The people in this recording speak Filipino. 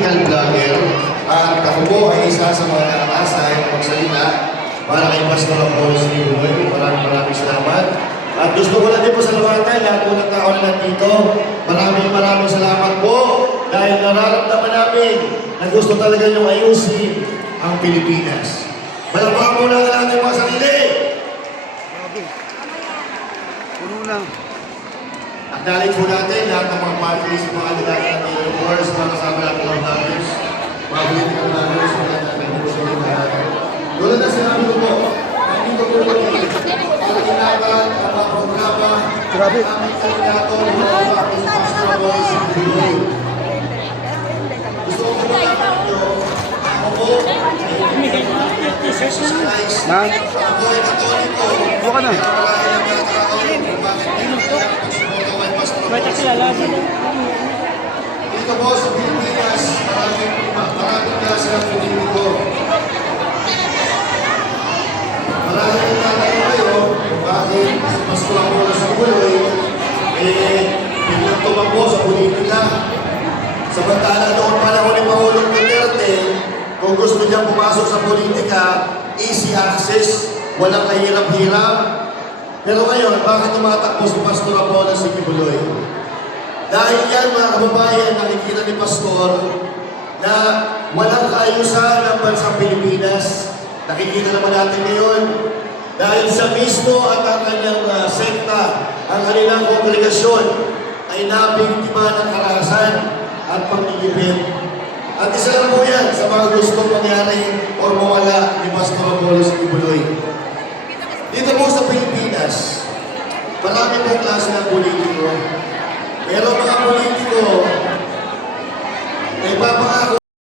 political vlogger. At ako po ay isa sa mga nakakasay na magsalita para kay Pastor Apollo Sinibuloy. Maraming salamat. At gusto ko lang din po sa lahat po ng tao na nandito. Maraming salamat po dahil nararamdaman namin na gusto talaga niyong ayusin ang Pilipinas. Palakpakan muna ang ating mga sarili. Puno lang. Acknowledge po natin lahat ng mga parties, mga kandidato natin, of course, mga kasama natin ng vloggers, mga political vloggers, mga nag-negotiate na natin. Doon na sinabi ko po, nandito po po ang ginagawa, ang mga programa, ang aming kandidato, mga Pastor Boys, gusto ko po malaman nyo, ako po, Jesus Christ, ako ay Katoliko, Buka na. Dito po sa Pilipinas, maraming klase ng politiko. Maraming tatanong kayo kung bakit si Pastor Apollo Sinibuloy biglang tumakbo sa politika. Samantala noong panahon ni Pangulong Duterte, kung gusto niyang pumasok sa politika, easy access, walang kahirap-hirap. Pero ngayon, bakit tumatakbo si Pastor Apollo Sinibuloy? Dahil yan mga kababayan, nakikita ni Pastor na walang kaayusan ng bansang Pilipinas. Nakikita naman natin ngayon dahil sa mismo at ang kanyang sekta, ang kanilang kongregasyon ay nabiktima ng karahasan at pagtitipid. At isa lang po yan sa mga gustong mangyari o mawala ni Pastor Apollo Sinibuloy. Dito po sa Pilipinas, marami pong klase ng politiko. Pero mga politiko, may